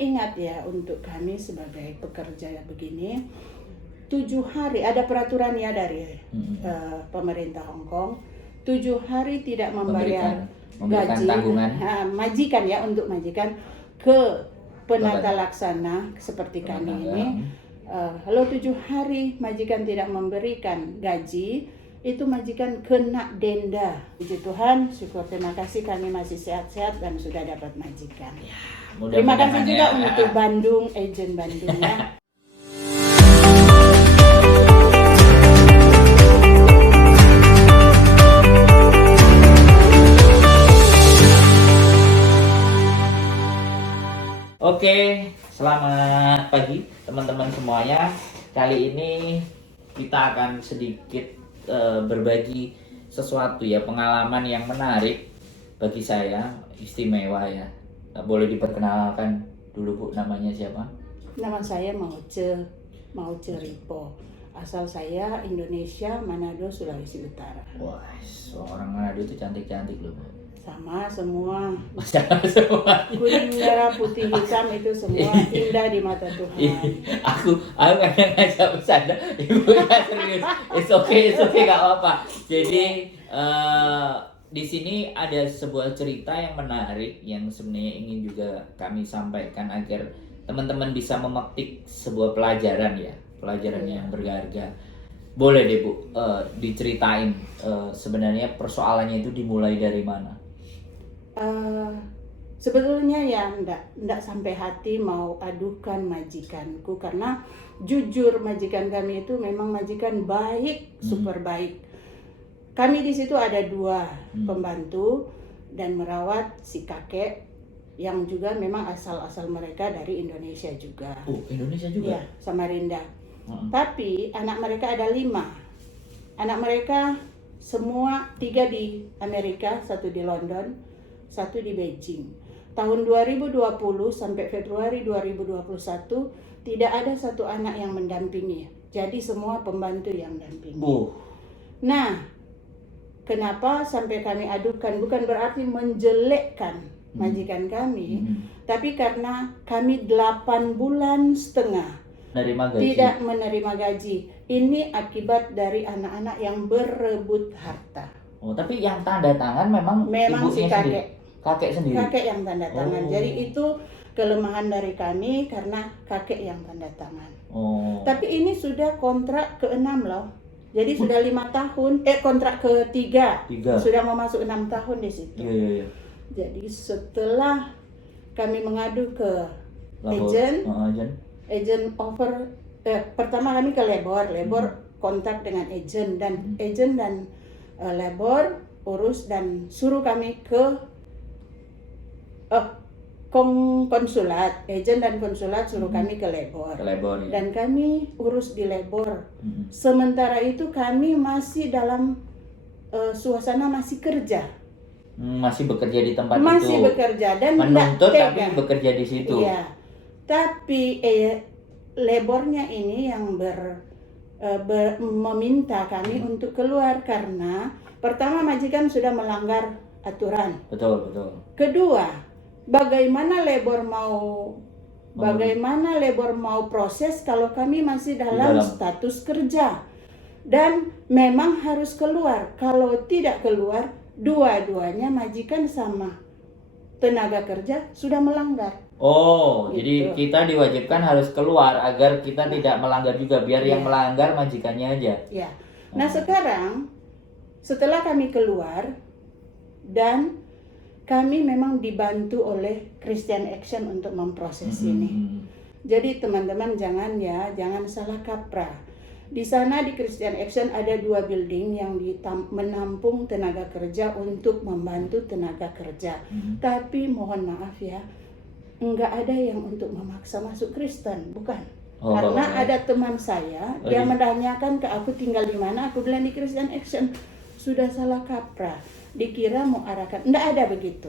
Ingat ya, untuk kami sebagai pekerja begini, 7 hari ada peraturan ya dari pemerintah Hong Kong, 7 hari tidak membayar memberikan gaji tanggungan. Majikan ya, untuk majikan ke penata laksana seperti kami ini. Kalau 7 hari majikan tidak memberikan gaji, itu majikan kena denda. Puji Tuhan, syukur terima kasih kami masih sehat-sehat dan sudah dapat majikan. Terima kasih juga untuk Bandung, agen Bandung ya. Oke, selamat pagi teman-teman semuanya. Kali ini kita akan sedikit berbagi sesuatu ya, pengalaman yang menarik bagi saya, istimewa ya. Boleh diperkenalkan dulu Bu, namanya siapa? Nama saya Mauce Ripo. Asal saya Indonesia, Manado, Sulawesi Utara. Wah, orang Manado itu cantik-cantik loh Bu. Sama semua. Sama semua. Kuning, merah, putih, hitam itu semua indah di mata Tuhan. Aku kadang ngajak bercanda, ibu nggak serius. It's okay, gak apa-apa. Jadi di sini ada sebuah cerita yang menarik yang sebenarnya ingin juga kami sampaikan agar teman-teman bisa memetik sebuah pelajaran ya, pelajaran yang berharga. Boleh deh Bu, diceritain sebenarnya persoalannya itu dimulai dari mana? Sebetulnya ya enggak sampai hati mau adukan majikanku, karena jujur majikan kami itu memang majikan baik, super baik. Kami di situ ada 2 pembantu dan merawat si kakek yang juga memang asal mereka dari Indonesia juga. Oh, Indonesia juga? Ya, Samarinda. Tapi anak mereka ada 5. Anak mereka semua 3 di Amerika, 1 di London, 1 di Beijing. Tahun 2020 sampai Februari 2021 tidak ada 1 anak yang mendampingi. Jadi semua pembantu yang mendampingi. Nah, kenapa sampai kami adukan? Bukan berarti menjelekkan majikan kami, tapi karena kami 8,5 bulan tidak menerima gaji. Ini akibat dari anak-anak yang berebut harta. Oh, tapi yang tanda tangan memang si kakek. Kakek sendiri. Kakek yang tanda tangan. Jadi itu kelemahan dari kami karena kakek yang tanda tangan. Tapi ini sudah kontrak ke-6 loh. Jadi sudah 5 tahun, kontrak ke-3. Sudah mau masuk 6 tahun di situ. Iya. Jadi setelah kami mengadu ke agent over, pertama kami ke labor kontak dengan agent dan labor urus dan suruh kami ke konsulat. Agent dan konsulat suruh kami ke labor ya. Dan kami urus di labor. Sementara itu kami masih dalam suasana masih kerja. Masih bekerja di tempat masih itu. Bekerja dan menuntut tapi bekerja di situ. Iya. Tapi labornya ini yang meminta kami untuk keluar karena pertama majikan sudah melanggar aturan. Betul. Kedua, bagaimana labor mau proses kalau kami masih dalam status kerja dan memang harus keluar. Kalau tidak keluar, dua-duanya majikan sama tenaga kerja sudah melanggar. Gitu. Jadi kita diwajibkan harus keluar agar kita tidak melanggar juga, biar yang melanggar majikannya aja. Ya. Nah, sekarang setelah kami keluar dan kami memang dibantu oleh Christian Action untuk memproses ini. Jadi teman-teman jangan salah kaprah. Di sana di Christian Action ada 2 building yang menampung tenaga kerja untuk membantu tenaga kerja. Tapi mohon maaf ya, enggak ada yang untuk memaksa masuk Kristen, bukan. Karena ada teman saya, dia menanyakan ke aku tinggal di mana, aku bilang di Christian Action. Sudah salah kaprah. Dikira mau arahkan, enggak ada begitu.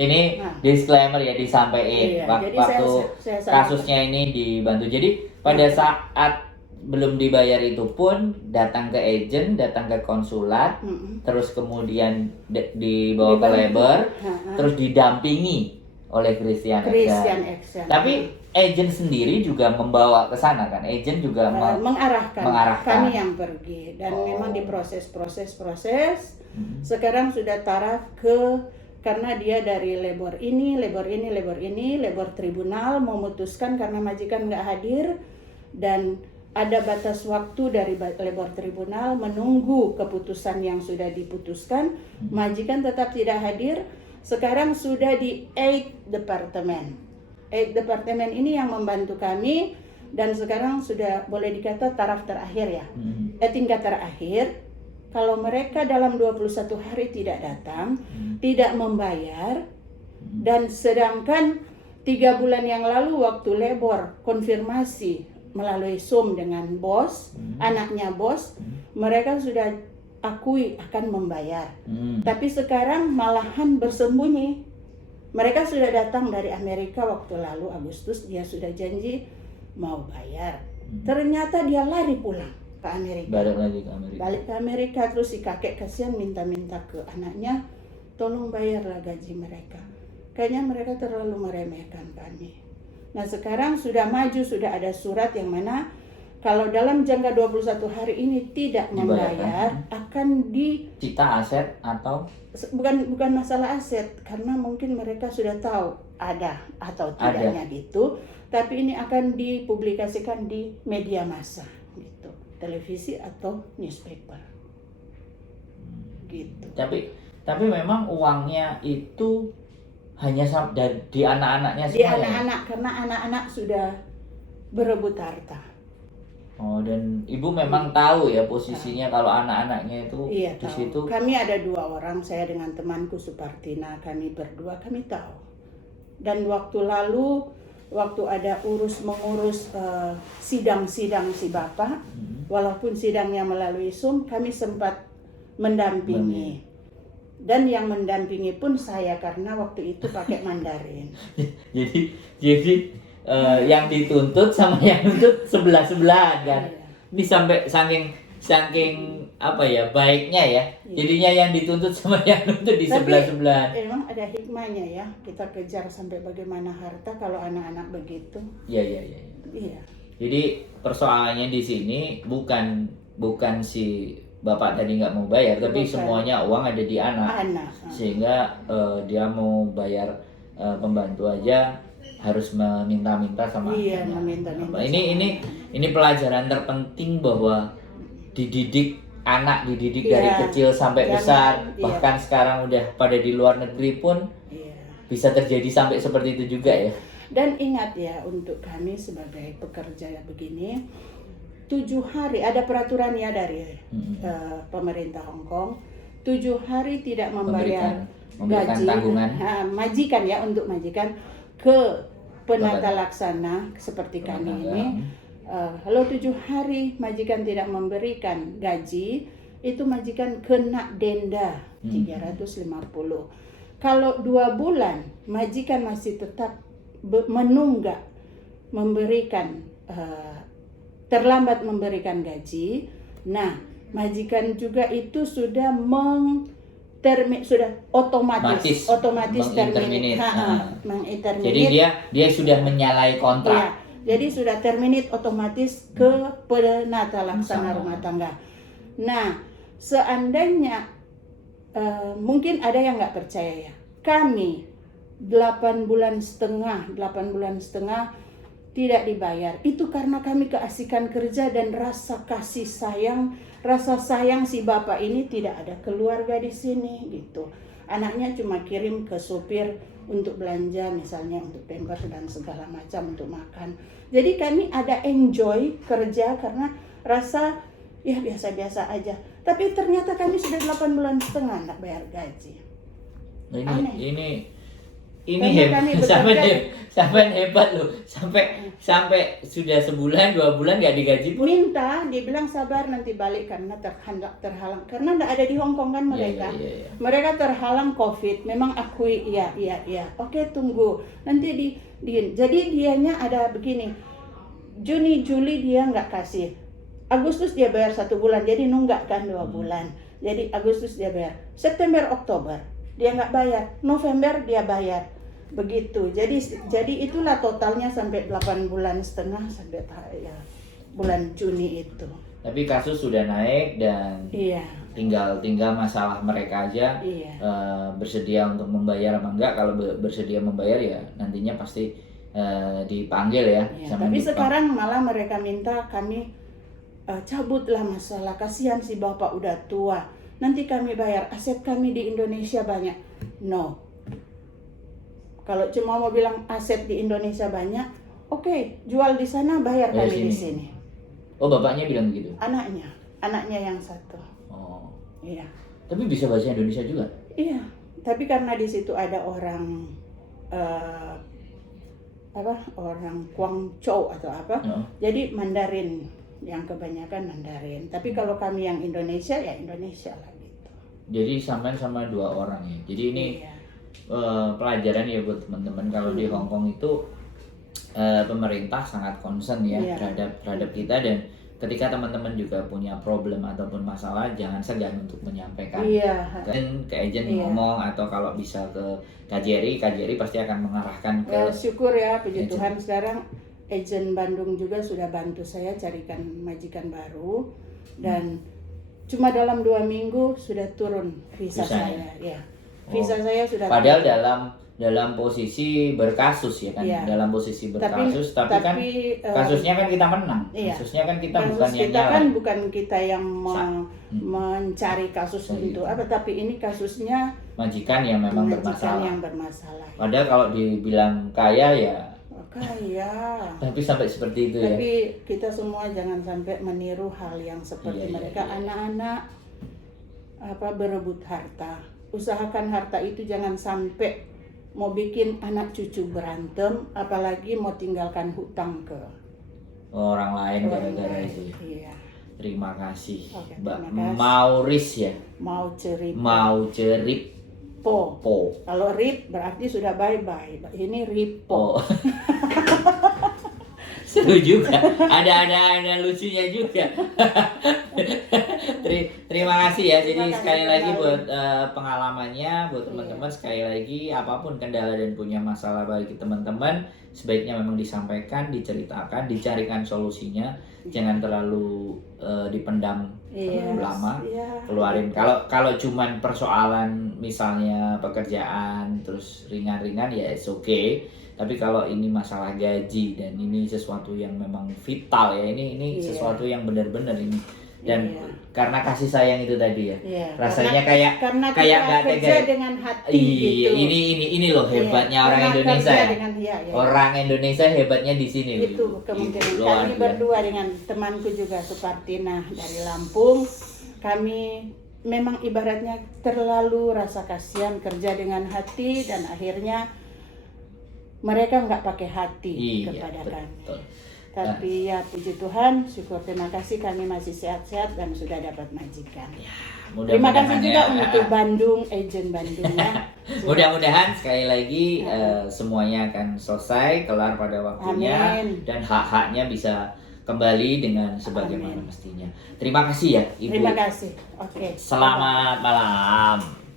Ini disclaimer ya, disampaikan waktu saya kasusnya ini dibantu. Jadi pada saat belum dibayar itu pun datang ke agent, datang ke konsulat, terus kemudian dibawa ke labor, terus didampingi oleh Christian Action. Tapi agent sendiri juga membawa ke sana kan? Agent juga mengarahkan. Kami yang pergi dan memang diproses. Sekarang sudah taraf karena dia dari labor tribunal memutuskan karena majikan nggak hadir dan ada batas waktu dari labor tribunal menunggu keputusan yang sudah diputuskan. Majikan tetap tidak hadir. Sekarang sudah di 8 departemen. 8 departemen ini yang membantu kami dan sekarang sudah boleh dikata taraf terakhir ya. Tingkat terakhir, kalau mereka dalam 21 hari tidak datang, tidak membayar, dan sedangkan 3 bulan yang lalu waktu labor konfirmasi melalui Zoom dengan bos, anaknya bos, mereka sudah akui akan membayar. Tapi sekarang malahan bersembunyi. Mereka sudah datang dari Amerika waktu lalu Agustus, dia sudah janji mau bayar. Ternyata dia lari pulang ke Amerika. Balik ke Amerika terus si kakek kasihan minta-minta ke anaknya, tolong bayarlah gaji mereka. Kayaknya mereka terlalu meremehkan kami. Nah sekarang sudah maju, sudah ada surat yang mana kalau dalam jangka 21 hari ini tidak membayar akan disita aset atau bukan masalah aset karena mungkin mereka sudah tahu ada atau tidaknya gitu, tapi ini akan dipublikasikan di media massa gitu, televisi atau newspaper gitu. Tapi memang uangnya itu hanya di anak-anaknya semua. Di anak-anak karena anak-anak sudah berebut harta. Oh, dan ibu memang tahu ya posisinya kalau anak-anaknya itu iya, di tahu. situ. Kami ada 2 orang, saya dengan temanku Supartina, kami berdua kami tahu. Dan waktu lalu, waktu ada mengurus sidang-sidang si bapak, walaupun sidangnya melalui Zoom, kami sempat mendampingi. Dan yang mendampingi pun saya karena waktu itu pakai Mandarin. jadi yang dituntut sama yang nuntut sebelah-sebelahan kan. Ini sampai saking apa ya baiknya ya. Jadinya yang dituntut sama yang nuntut di sebelah-sebelahan. Emang ada hikmahnya ya. Kita kejar sampai bagaimana harta kalau anak-anak begitu. Iya. Jadi persoalannya di sini bukan si bapak tadi nggak mau bayar, tapi semuanya uang ada di anak. Sehingga dia mau bayar pembantu aja harus meminta-minta sama meminta. Ini pelajaran terpenting bahwa anak dididik dari kecil sampai besar, bahkan sekarang udah pada di luar negeri pun bisa terjadi sampai seperti itu juga ya. Dan ingat ya, untuk kami sebagai pekerja begini, 7 hari ada peraturan ya dari pemerintah Hong Kong, 7 hari tidak membayar gaji tanggungan. Majikan ya, untuk majikan ke penata laksana seperti kami ini. Kalau 7 hari majikan tidak memberikan gaji, itu majikan kena denda 350. Kalau 2 bulan majikan masih tetap menunggak memberikan terlambat memberikan gaji, nah majikan juga itu sudah sudah otomatis terminate. Jadi dia sudah menyalahi kontrak. Jadi sudah terminate otomatis ke penata laksana rumah tangga. Nah, seandainya mungkin ada yang nggak percaya ya. Kami 8 bulan setengah tidak dibayar. Itu karena kami keasikan kerja dan rasa kasih sayang. Rasa sayang si bapak ini tidak ada keluarga di sini gitu. Anaknya cuma kirim ke supir untuk belanja, misalnya untuk pampers dan segala macam untuk makan. Jadi kami ada enjoy kerja karena rasa ya biasa-biasa aja. Tapi ternyata kami sudah 8 bulan setengah nggak bayar gaji. Ini hebat, sampai hebat loh, sampai sudah sebulan 2 bulan nggak digaji pun. Dia bilang sabar nanti balik karena terhalang karena nggak ada di Hong Kong kan mereka. Iya. Mereka terhalang COVID. Memang akui iya. Oke, tunggu nanti jadi dianya ada begini. Juni Juli dia nggak kasih. Agustus dia bayar 1 bulan, jadi nunggak kan 2 bulan. Jadi Agustus dia bayar. September Oktober dia nggak bayar. November dia bayar. begitu. Jadi itulah totalnya sampai 8,5 bulan sampai ya, bulan Juni itu. Tapi kasus sudah naik dan Iya. tinggal masalah mereka aja Iya. bersedia untuk membayar apa enggak. Kalau bersedia membayar ya nantinya pasti dipanggil ya. Iya, tapi sekarang malah mereka minta kami cabutlah masalah, kasihan si bapak udah tua, nanti kami bayar, aset kami di Indonesia banyak. No, kalau cuma mau bilang aset di Indonesia banyak, oke, jual di sana, bayar kami di sini. Oh, bapaknya bilang gitu? Anaknya yang satu. Oh. Iya. Tapi bisa bahasa Indonesia juga? Iya, tapi karena di situ ada orang orang Guangzhou atau apa, jadi Mandarin, yang kebanyakan Mandarin. Tapi kalau kami yang Indonesia ya Indonesia lah gitu. Jadi sama dua orang ya. Jadi ini Iya. Pelajaran ya buat teman-teman kalau di Hong Kong itu pemerintah sangat concern ya terhadap kita, dan ketika teman-teman juga punya problem ataupun masalah jangan segan untuk menyampaikan. Iya. Dan ke agent ngomong atau kalau bisa ke KJRI pasti akan mengarahkan ke. Ya, syukur ya, puji Tuhan sekarang agent Bandung juga sudah bantu saya carikan majikan baru, dan cuma dalam 2 minggu sudah turun visa saya. Ya. Visa saya sudah. Padahal dalam posisi berkasus ya kan, dalam posisi berkasus, tapi kan kasusnya kan kita menang, kasusnya kan kita bukan yang kita kan bukan kita yang mencari kasus itu apa, tapi ini kasusnya majikan yang memang bermasalah. Padahal kalau dibilang kaya ya kaya, tapi sampai seperti itu ya. Tapi kita semua jangan sampai meniru hal yang seperti mereka. Anak-anak berebut harta, usahakan harta itu jangan sampai mau bikin anak cucu berantem, apalagi mau tinggalkan hutang ke orang lain gara-gara itu. Iya. Terima kasih, Mbak Mauris ya. Mau cerip. Po. Kalau rip berarti sudah bye-bye. Ini ripo. Seru juga. Ada lucunya juga. Terima kasih ya. Jadi sekali lagi buat pengalamannya, buat teman-teman, sekali lagi apapun kendala dan punya masalah bagi teman-teman, sebaiknya memang disampaikan, diceritakan, dicarikan solusinya. Jangan terlalu dipendam terlalu lama. Keluarin. Kalau cuman persoalan misalnya pekerjaan terus ringan-ringan ya it's okay. Tapi kalau ini masalah gaji dan ini sesuatu yang memang vital ya, ini sesuatu yang benar-benar ini. Dan karena kasih sayang itu tadi ya, rasanya kayak nggak tega dengan hati gitu. Ini loh hebatnya orang Indonesia ya. Orang Indonesia hebatnya di sini. Itu kemungkinan kami berdua dengan temanku juga Supartina dari Lampung, kami memang ibaratnya terlalu rasa kasihan kerja dengan hati, dan akhirnya mereka nggak pakai hati kepada kami. Tapi ya puji Tuhan, syukur, terima kasih kami masih sehat-sehat dan sudah dapat majikan. Terima kasih juga untuk Bandung, agent Bandung ya. Mudah-mudahan sekali lagi semuanya akan selesai, kelar pada waktunya. Amin. Dan hak-haknya bisa kembali dengan sebagaimana mestinya. Terima kasih ya Ibu. Terima kasih. Oke. Selamat malam.